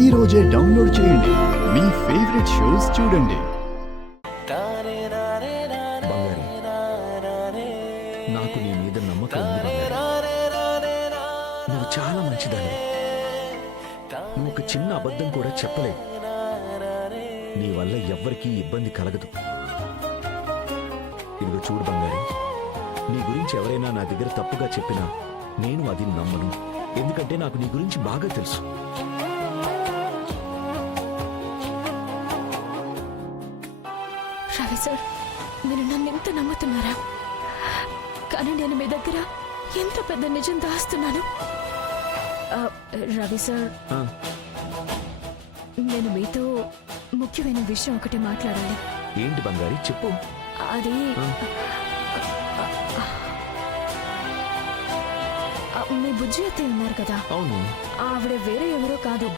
ఈ రోజే డౌన్లోడ్ చేయండి మీ ఫేవరెట్ షోస్ చూడండి. బంగారి, నాకు నీ మీద నమ్మకం ఉంది బంగారి. నువ్వు చాలా మంచిదాన్ని. నువ్వు ఒక చిన్న అబద్ధం కూడా చెప్పలేవు. నీ వల్ల ఎవ్వరికీ ఇబ్బంది కలగదు. ఇదిగో చూడు బంగారి, నీ గురించి ఎవరైనా నా దగ్గర తప్పుగా చెప్పినా నేను అది నమ్మను. ఎందుకంటే నాకు నీ గురించి బాగా తెలుసు. రవి సార్, మీరు నన్ను ఎంత నమ్ముతున్నారా? కానీ నేను మీ దగ్గర ఎంత పెద్ద నిజం దాస్తున్నాను. రవి సార్, నేను మీతో ముఖ్యమైన విషయం ఒకటి మాట్లాడాలి. ఏంటి బంగారి, చెప్పు. అది మీ బుజ్జి అత్తయ్య ఉన్నారు కదా, అవును. ఆవిడ వేరే ఎవరో కాదు,